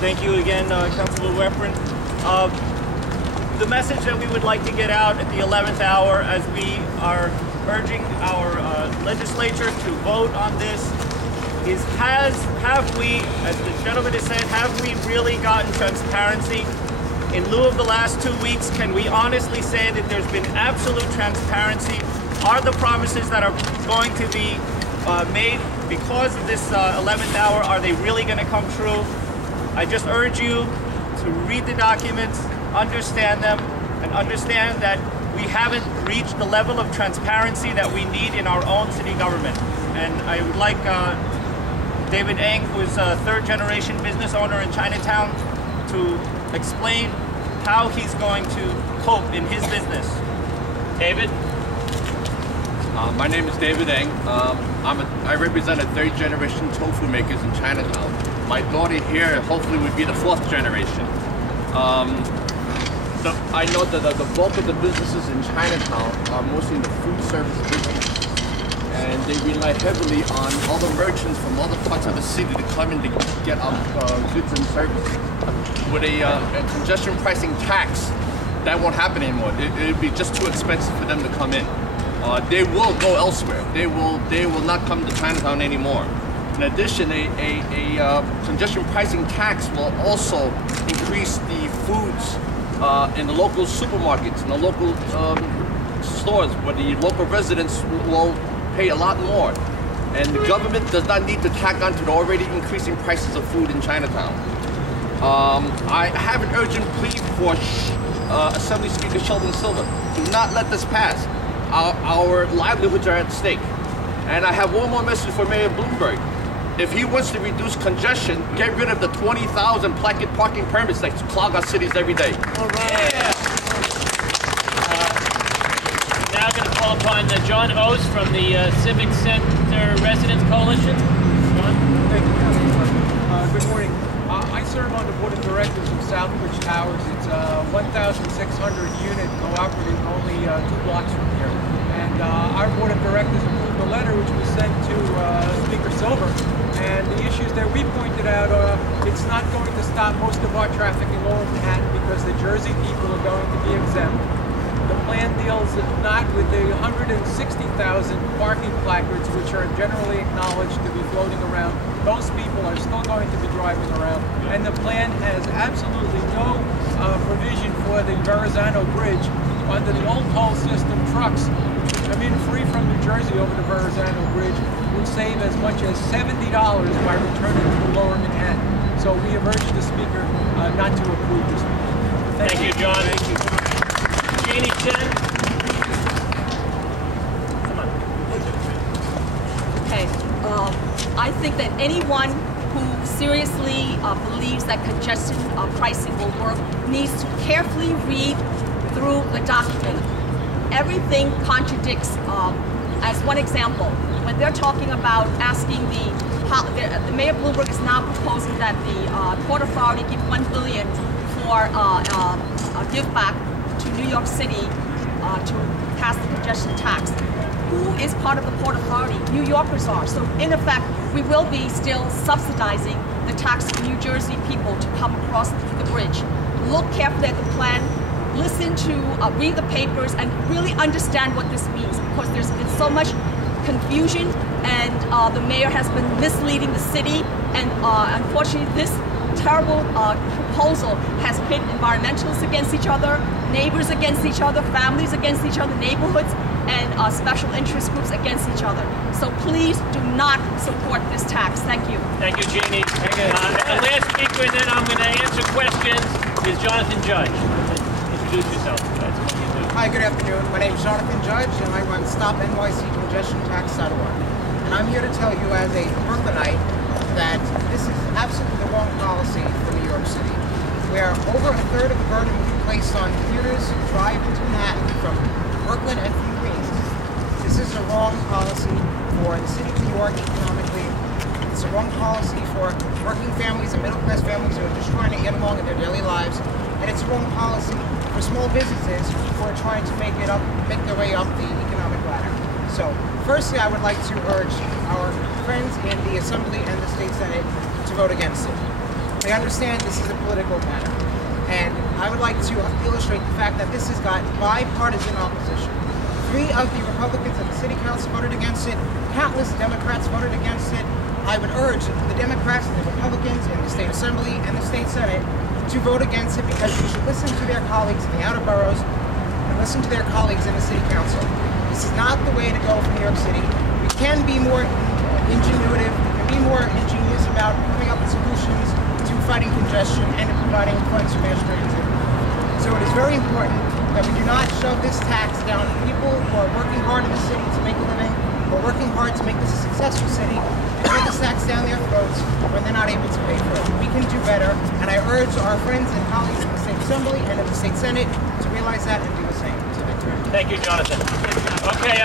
Thank you again, Councilor Weprin. The message that we would like to get out at the 11th hour as we are urging our legislature to vote on this is have we, as the gentleman has said, have we really gotten transparency? In lieu of the last 2 weeks, can we honestly say that there's been absolute transparency? Are the promises that are going to be made because of this 11th hour, are they really going to come true? I just urge you to read the documents, understand them, and understand that we haven't reached the level of transparency that we need in our own city government. And I would like David Eng, who is a third-generation business owner in Chinatown, to explain how he's going to cope in his business. David? My name is David Eng. I represent a third-generation tofu makers in Chinatown. My daughter here hopefully would be the fourth generation. I know that the bulk of the businesses in Chinatown are mostly in the food service business, and they rely heavily on all the merchants from all the parts of the city to come in to get goods and services. With a congestion pricing tax, that won't happen anymore. It would be just too expensive for them to come in. They will go elsewhere. They will not come to Chinatown anymore. In addition, a congestion pricing tax will also increase the foods in the local supermarkets, in the local stores, where the local residents will pay a lot more. And the government does not need to tack on to the already increasing prices of food in Chinatown. I have an urgent plea for Assembly Speaker Sheldon Silver. Do not let this pass. Our livelihoods are at stake. And I have one more message for Mayor Bloomberg. If he wants to reduce congestion, get rid of the 20,000 blanket parking permits that clog our cities every day. All right. Yeah. Now I'm going to call upon John Oates from the Civic Center Residents Coalition. John? Thank you, Councilman. Good morning. I serve on the board of directors of Southbridge Towers. It's a 1,600 unit cooperative only 2 blocks from here. And our board of directors approved a letter which was sent to Speaker Silver. And the issues that we pointed out are it's not going to stop most of our traffic in Lower Manhattan because the Jersey people are going to be exempt. The plan deals not with the 160,000 parking placards which are generally acknowledged to be floating around. Those people are still going to be driving around. And the plan has absolutely no provision for the Verrazano Bridge. Under the old toll system, trucks which come in free from New Jersey over the Verrazano Bridge would save as much as $70 by returning to Lower Manhattan. So we have urged the Speaker not to approve this. Thank you, John. Thank you. Jeannie Chen. Come on. Okay. I think that anyone who seriously believes that congestion pricing will work needs to carefully read through the document. Everything contradicts. As one example, when they're talking about asking the Mayor Bloomberg is now proposing that the Port Authority give $1 billion for a give back to New York City to pass the congestion tax. Who is part of the Port Authority? New Yorkers are. So in effect, we will be still subsidizing the tax for New Jersey people to come across the bridge. Look carefully at the plan. Listen to, read the papers, and really understand what this means, because there's been so much confusion, and the mayor has been misleading the city, and unfortunately this terrible proposal has pit environmentalists against each other, neighbors against each other, families against each other, neighborhoods, and special interest groups against each other. So please do not support this tax. Thank you. Thank you, Jeannie. And the last speaker, and then I'm going to answer questions, is Jonathan Judge. Introduce yourself. Hi, good afternoon. My name is Jonathan Judge, and I run StopNYCCongestionTax.org. And I'm here to tell you as a Brooklynite that this is absolutely the wrong policy for New York City, where over a third of the burden will be placed on commuters who drive into Manhattan from Brooklyn and from Queens. This is the wrong policy for the city of New York economically. It's the wrong policy for working families and middle-class families who are just trying to get along in their daily lives. And it's the wrong policy for small businesses who are trying to make their way up the economic ladder. So, firstly, I would like to urge our friends in the Assembly and the State Senate to vote against it. They understand this is a political matter. And I would like to illustrate the fact that this has got bipartisan opposition. 3 of the Republicans at the City Council voted against it. Countless Democrats voted against it. I would urge the Democrats and the Republicans in the State Assembly and the State Senate to vote against it, because they should listen to their colleagues in the outer boroughs and listen to their colleagues in the City Council. This is not the way to go for New York City. We can be more ingenuitive, we can be more ingenious about coming up with solutions to fighting congestion and to providing funds for mass transit. So it is very important that we do not shove this tax down people who are working hard in the city to make a living, who are working hard to make this a successful city, and shove this tax down their throats when they're not able to pay for it. We can do better, and I urge our friends and colleagues in the State Assembly and in the State Senate to realize that and do the same. Thank you, Jonathan. Okay,